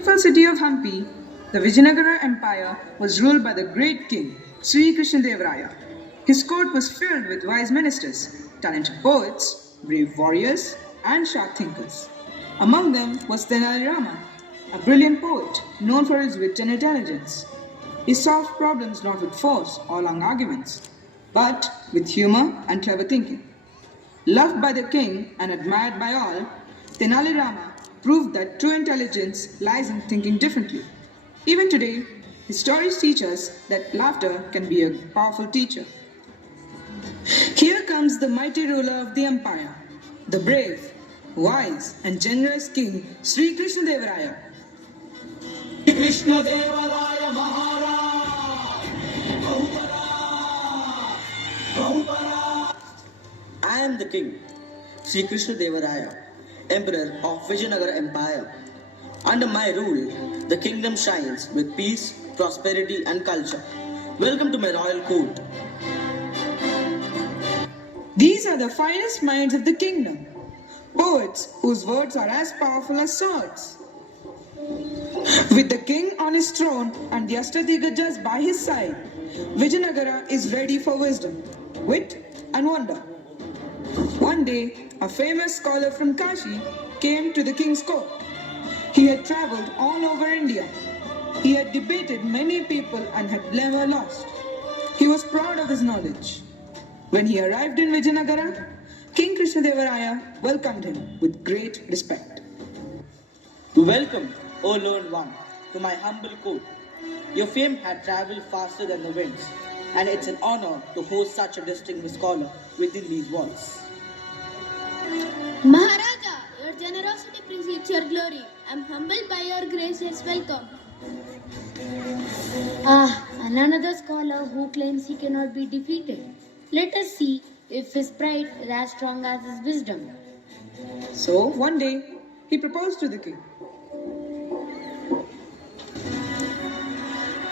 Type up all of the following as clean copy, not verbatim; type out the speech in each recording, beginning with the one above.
beautiful city of Hampi, the Vijayanagara Empire was ruled by the great king Sri Krishnadevaraya. His court was filled with wise ministers, talented poets, brave warriors, and sharp thinkers. Among them was Tenali Rama, a brilliant poet known for his wit and intelligence. He solved problems not with force or long arguments, but with humor and clever thinking. Loved by the king and admired by all, Tenali Rama proved that true intelligence lies in thinking differently. Even today, his stories teach us that laughter can be a powerful teacher. Here comes the mighty ruler of the empire, the brave, wise, and generous king Sri Krishnadevaraya. Krishna Devaraya Maharaj. I am the king, Sri Krishna Devaraya, Emperor of Vijayanagara Empire. Under my rule, the kingdom shines with peace, prosperity, and culture. Welcome to my royal court. These are the finest minds of the kingdom, poets whose words are as powerful as swords. With the king on his throne and the Ashtadigajas by his side, Vijayanagara is ready for wisdom, wit, and wonder. One day, a famous scholar from Kashi came to the king's court. He had traveled all over India. He had debated many people and had never lost. He was proud of his knowledge. When he arrived in Vijayanagara, King Krishnadevaraya welcomed him with great respect. Welcome, O learned one, to my humble court. Your fame had traveled faster than the winds, and it's an honor to host such a distinguished scholar within these walls. Maharaja, your generosity precedes your glory. I am humbled by your gracious welcome. And another scholar who claims he cannot be defeated. Let us see if his pride is as strong as his wisdom. So, one day, he proposed to the king.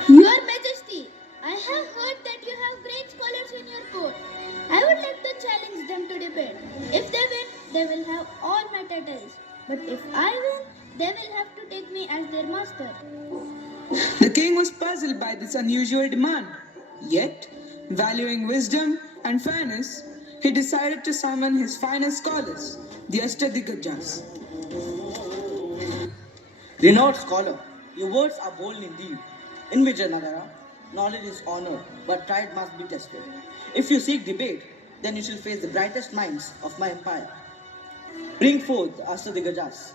Your Majesty, I have heard that you have great scholars in your court. I would like to challenge them to debate. If they win, they will have all my titles. But if I win, they will have to take me as their master. The king was puzzled by this unusual demand. Yet, valuing wisdom and fairness, he decided to summon his finest scholars, the Ashtadigajas. Renowned scholar, your words are bold indeed. In Vijayanagara, knowledge is honored, but pride must be tested. If you seek debate, then you shall face the brightest minds of my empire. Bring forth the Astadigajas.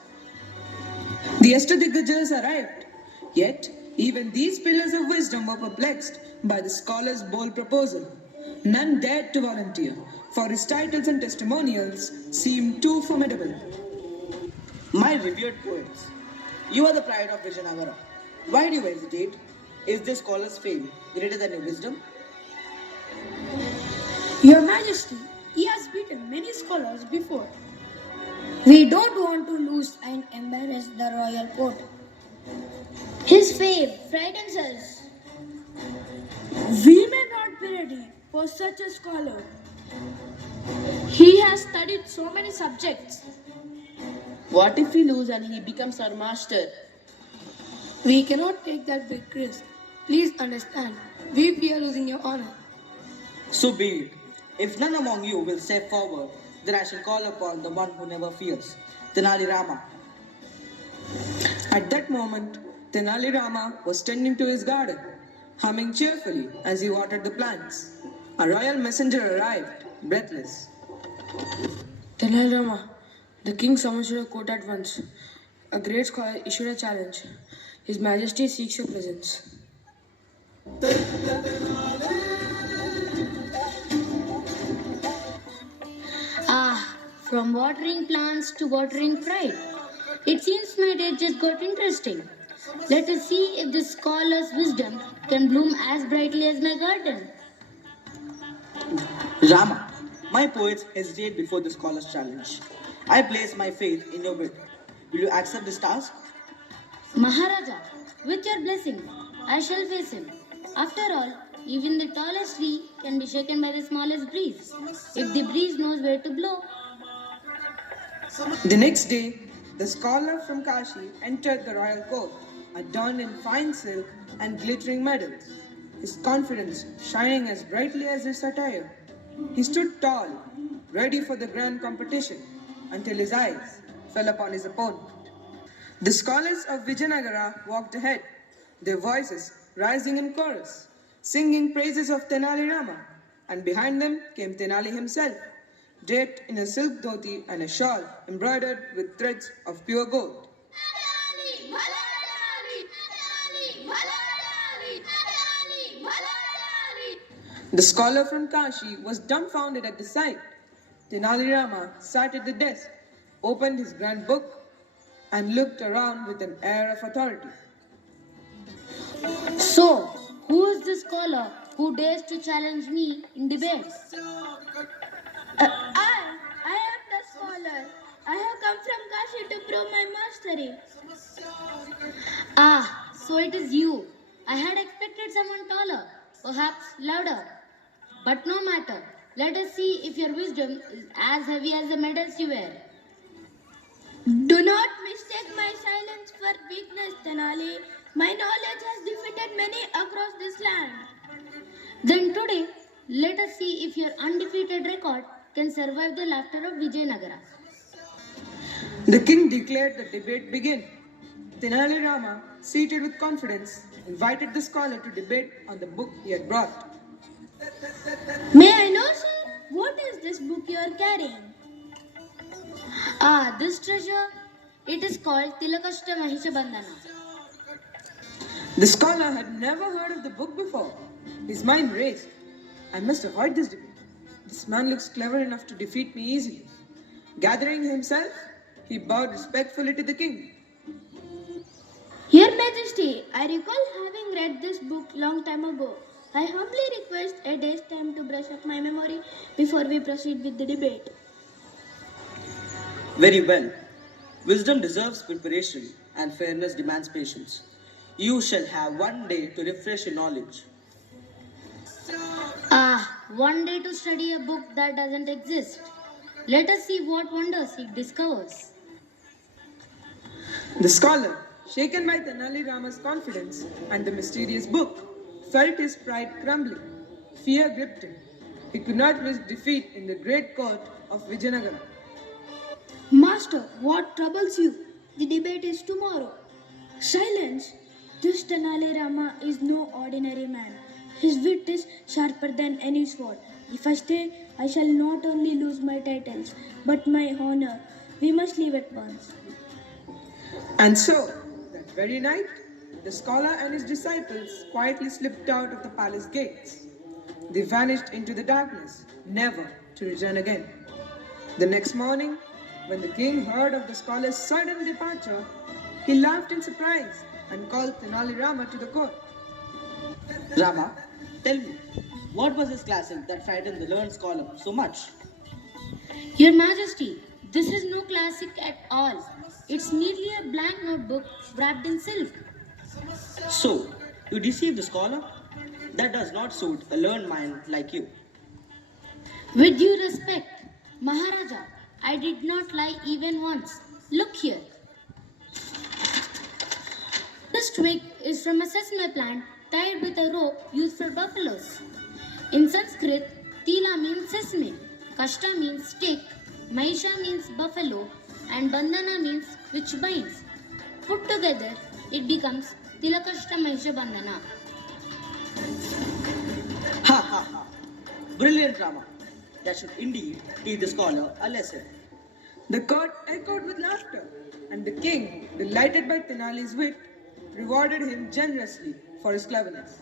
The Ashtadigajas arrived. Yet, even these pillars of wisdom were perplexed by the scholar's bold proposal. None dared to volunteer, for his titles and testimonials seemed too formidable. My revered poets, you are the pride of Vijayanagara. Why do you hesitate? Is this scholar's fame greater than your wisdom? Your Majesty, he has beaten many scholars before. We don't want to lose and embarrass the royal court. His fame frightens us. We may not be ready for such a scholar. He has studied so many subjects. What if we lose and he becomes our master? We cannot take that big risk. Please understand, we fear losing your honor. So be it. If none among you will step forward, then I shall call upon the one who never fears, Tenali Rama. At that moment, Tenali Rama was tending to his garden, humming cheerfully as he watered the plants. A royal messenger arrived, breathless. Tenali Rama, the king summons you to court at once. A great scholar issued a challenge. His Majesty seeks your presence. From watering plants to watering pride. It seems my day just got interesting. Let us see if this scholar's wisdom can bloom as brightly as my garden. Rama, my poets hesitate before the scholar's challenge. I place my faith in your wit. Will you accept this task? Maharaja, with your blessing, I shall face him. After all, even the tallest tree can be shaken by the smallest breeze, if the breeze knows where to blow. The next day, The scholar from Kashi entered the royal court, adorned in fine silk and glittering medals, his confidence shining as brightly as his attire. He stood tall, ready for the grand competition, until his eyes fell upon his opponent. The scholars of Vijayanagara walked ahead, their voices rising in chorus, singing praises of Tenali Rama, and behind them came Tenali himself, draped in a silk dhoti and a shawl embroidered with threads of pure gold. The scholar from Kashi was dumbfounded at the sight. Tenali Rama sat at the desk, opened his grand book, and looked around with an air of authority. So, who is the scholar who dares to challenge me in debates? I am the scholar. I have come from Kashi to prove my mastery. Ah, so it is you. I had expected someone taller, perhaps louder. But no matter. Let us see if your wisdom is as heavy as the medals you wear. Do not mistake my silence for weakness, Tenali. My knowledge has defeated many across this land. Then today, let us see if your undefeated record can survive the laughter of Vijayanagara. The king declared the debate begin. Tenali Rama, seated with confidence, invited the scholar to debate on the book he had brought. May I know, sir, what is this book you are carrying? Ah, this treasure, it is called Tilakashta Mahisha Bandhana. The scholar had never heard of the book before. His mind raced. I must avoid this debate. This man looks clever enough to defeat me easily. Gathering himself, he bowed respectfully to the king. Your Majesty, I recall having read this book long time ago. I humbly request a day's time to brush up my memory before we proceed with the debate. Very well. Wisdom deserves preparation and fairness demands patience. You shall have 1 day to refresh your knowledge. Ah, one day to study a book that doesn't exist. Let us see what wonders he discovers. The scholar, shaken by Tenali Rama's confidence and the mysterious book, felt his pride crumbling. Fear gripped him. He could not risk defeat in the great court of Vijayanagara. Master, what troubles you? The debate is tomorrow. Silence! This Tenali Rama is no ordinary man. His wit is sharper than any sword. If I stay, I shall not only lose my titles, but my honor. We must leave at once. And so, that very night, the scholar and his disciples quietly slipped out of the palace gates. They vanished into the darkness, never to return again. The next morning, when the king heard of the scholar's sudden departure, he laughed in surprise and called Tenali Rama to the court. Rama, tell me, what was this classic that frightened the learned scholar so much? Your Majesty, this is no classic at all. It's merely a blank notebook wrapped in silk. So, you deceived the scholar? That does not suit a learned mind like you. With due respect, Maharaja, I did not lie even once. Look here. This twig is from a sesame plant tied with a rope used for buffaloes. In Sanskrit, Tila means sesame, Kashta means stick, Mahisha means buffalo, and Bandhana means which binds. Put together, it becomes Tilakashta Mahisha Bandhana. Ha ha ha! Brilliant, Rama. That should indeed teach the scholar a lesson. The court echoed with laughter, and the king, delighted by Tenali's wit, rewarded him generously for his cleverness.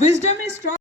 Wisdom is strong.